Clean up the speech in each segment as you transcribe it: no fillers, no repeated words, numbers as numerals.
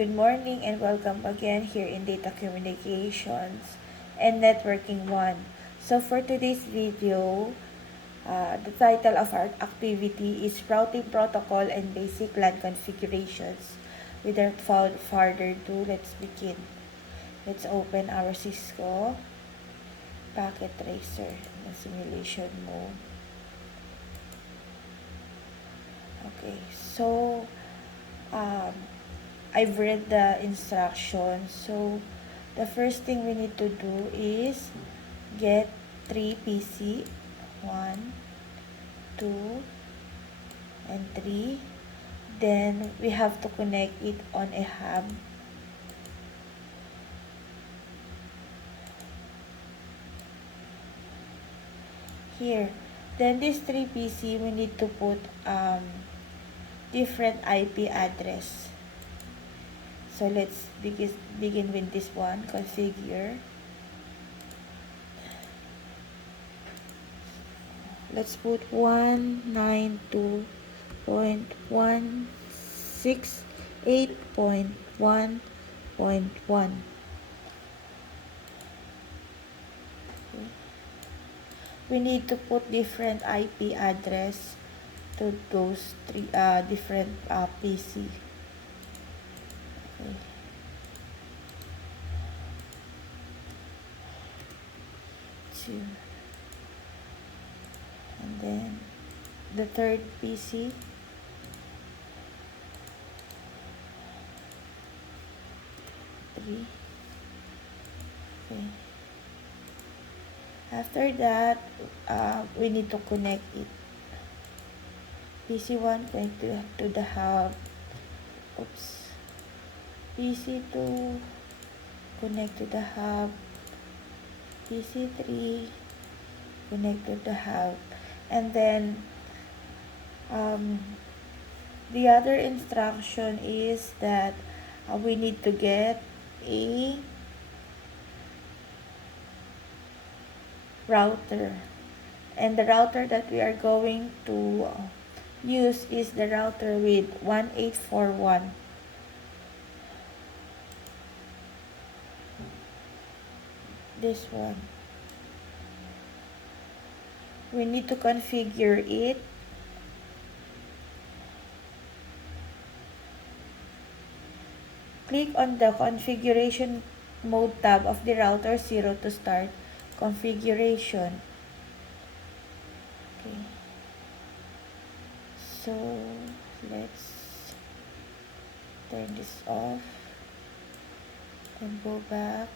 Good morning and welcome again here in Data Communications and Networking 1. So for today's video, the title of our activity is Routing Protocol and Basic LAN Configurations. Without further ado, let's begin. Let's open our Cisco Packet Tracer in simulation mode. Okay, so I've read the instructions. So the first thing we need to do is get 3 PC, 1, 2, and 3. Then we have to connect it on a hub. Here. Then this 3 PC, we need to put different IP address. So let's begin with this one, configure. Let's put 192.168.1.1. We need to put different IP address to those three different PC. Okay. Two. And then the third PC. Three. Okay. After that, we need to connect it. PC1 connect to the hub. Oops. PC2 connect to the hub. PC3 connect to the hub. And then the other instruction is that we need to get a router, and the router that we are going to use is the router with 1841. This one. We need to configure it. Click on the configuration mode tab of the router 0 to start configuration. Okay. So let's turn this off and go back.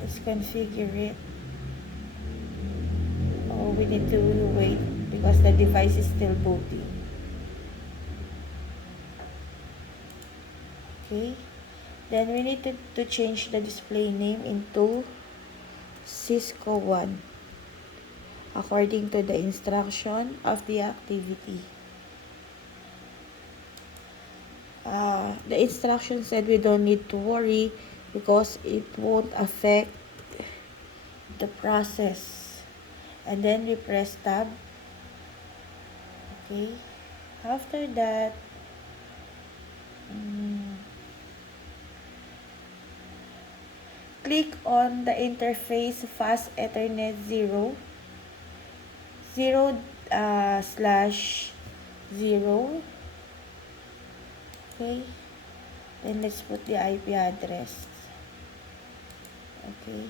Let's configure it. Oh, we need to wait because the device is still booting. Okay. Then we need to change the display name into Cisco 1 according to the instruction of the activity. The instruction said we don't need to worry because it won't affect the process. And then we press tab. Okay. After that, click on the interface Fast Ethernet 0 0/0. Okay. Then let's put the IP address. Okay.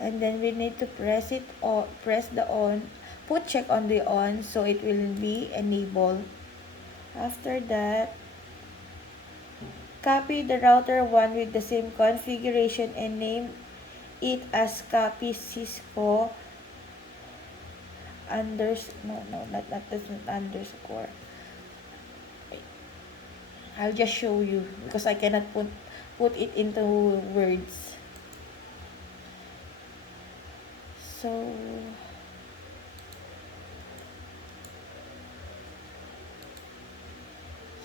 And then we need to press it or press the on, put check on the on so it will be enabled. After that, copy the router 1 with the same configuration and name it as copy Cisco underscore. I'll just show you because I cannot put it into words. So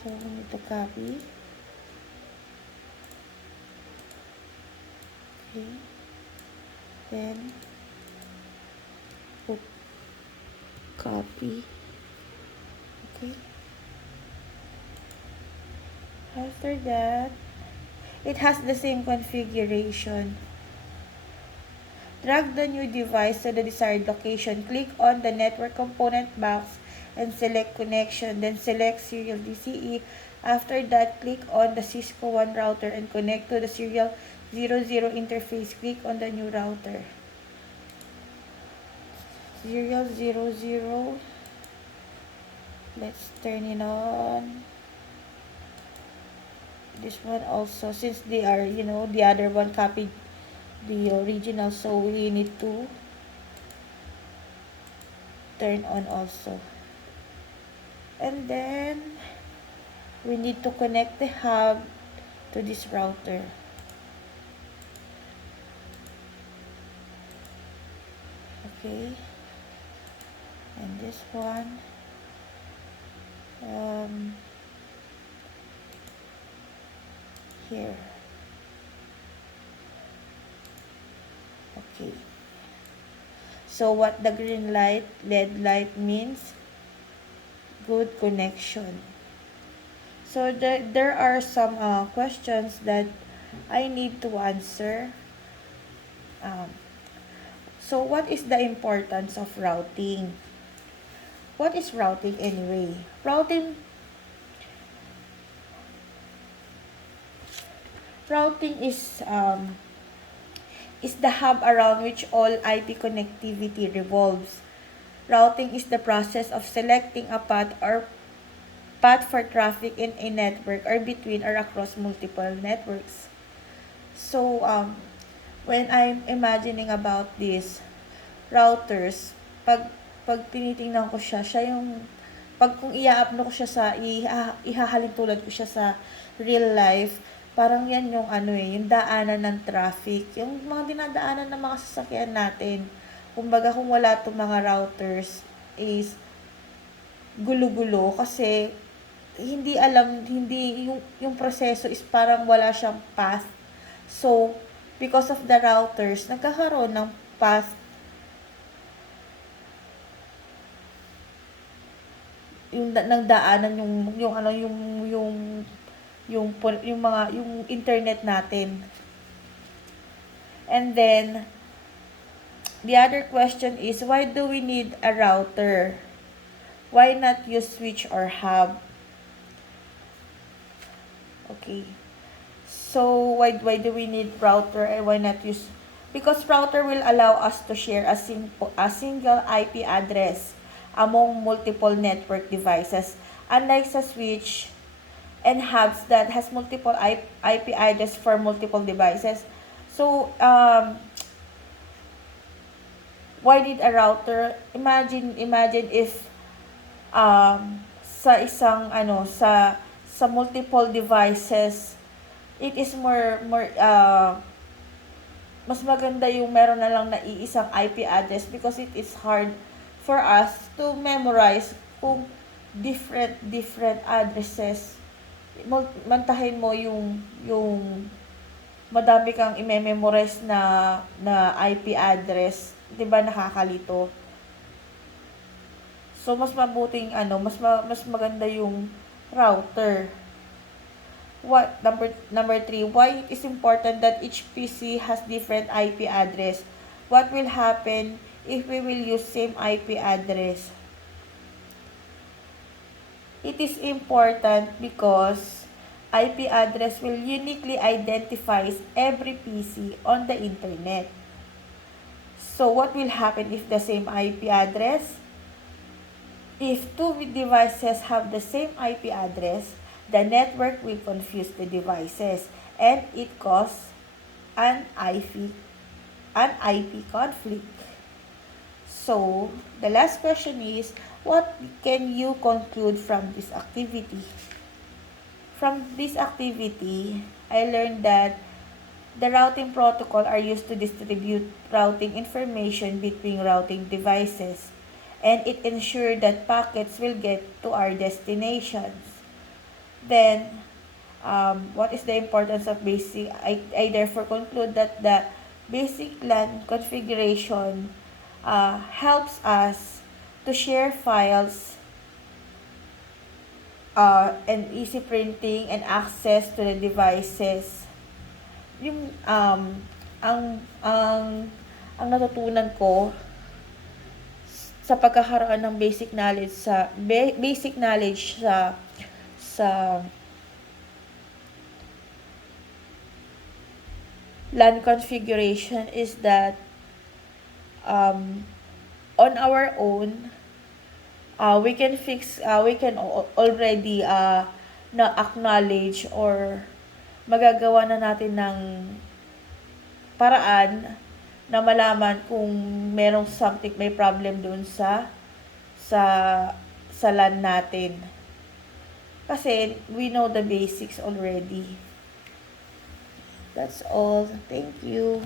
So we need to copy. Okay. Then put copy. Okay. After that, it has the same configuration. Drag the new device to the desired location. Click on the network component box and select connection. Then select serial DCE. After that, click on the Cisco 1 router and connect to the serial 00 interface. Click on the new router. Serial 00. Let's turn it on. This one also, since they are, the other one copied the original, so we need to turn on also. And then we need to connect the hub to this router. Okay. And this one, here. Okay. So what the green light, LED light means? Good connection. So there are some questions that I need to answer. So what is the importance of routing? What is routing anyway? Routing is the hub around which all IP connectivity revolves. Routing is the process of selecting a path for traffic in a network or between or across multiple networks. So when I'm imagining about these routers, pag tinitingnan ko siya yung kung i-upload ko siya sa ihahalin tulad ko siya sa real life, parang yan yung yung daanan ng traffic, yung mga dinadaanan ng mga sasakyan natin. Kumbaga kung wala itong mga routers is gulo-gulo kasi hindi yung proseso is parang wala siyang path. So because of the routers, nagkakaroon ng path ng daanan yung internet natin. And then the other question is, why do we need a router? Why not use switch or hub? Okay. So why do we need router and why not use? Because router will allow us to share a single IP address among multiple network devices, unlike sa switch and hubs that has multiple IP address for multiple devices. So why need a router? Imagine if sa isang sa multiple devices, it is more mas maganda yung meron na lang na iisang IP address because it is hard for us to memorize kung different addresses. Mantahin mo yung madami kang i-memorize na IP address, 'di ba, nakakalito. So mas mabuting mas maganda yung router. Number 3, why it is important that each PC has different IP address? What will happen if we will use same IP address? It is important because IP address will uniquely identify every PC on the internet. So what will happen if the same IP address? If two devices have the same IP address, the network will confuse the devices and it causes an IP conflict. So, the last question is, what can you conclude from this activity? From this activity, I learned that the routing protocol are used to distribute routing information between routing devices, and it ensures that packets will get to our destinations. Then, what is the importance of basic? I therefore conclude that the basic LAN configuration helps us to share files and easy printing and access to the devices. Yung ang natutunan ko sa pagkakaroon ng basic knowledge sa LAN configuration is that on our own we can already na acknowledge or magagawa na natin ng paraan na malaman kung may problem dun sa sa LAN natin. Kasi we know the basics already. That's all. Thank you.